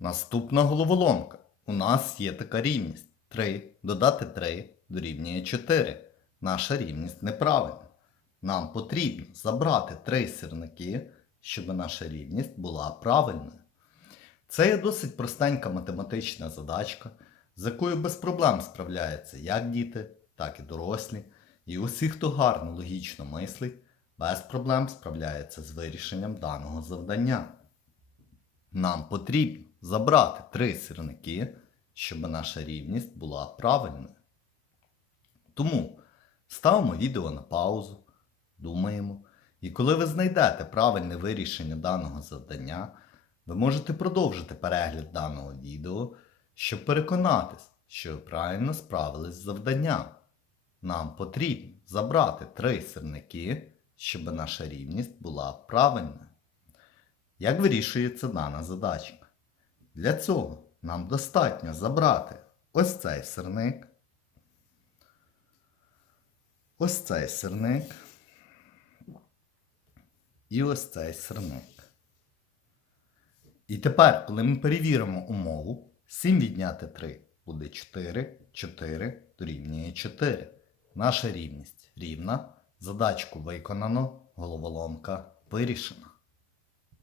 Наступна головоломка. У нас є така рівність. 3 додати 3 дорівнює 4. Наша рівність неправильна. Нам потрібно забрати 3 сірники, щоб наша рівність була правильною. Це є досить простенька математична задачка, з якою без проблем справляються як діти, так і дорослі. І усі, хто гарно логічно мислить, без проблем справляється з вирішенням даного завдання. Нам потрібно забрати три сірники, щоб наша рівність була правильною. Тому ставимо відео на паузу, думаємо, і коли ви знайдете правильне вирішення даного завдання, ви можете продовжити перегляд даного відео, щоб переконатись, що ви правильно справились з завданням. Нам потрібно забрати три сірники, щоб наша рівність була правильною. Як вирішується дана задачка? Для цього нам достатньо забрати ось цей сирник, ось цей сирник і ось цей сирник. І тепер, коли ми перевіримо умову, 7 відняти 3 буде 4, 4 дорівнює 4. Наша рівність рівна. Задачку виконано, головоломка вирішена.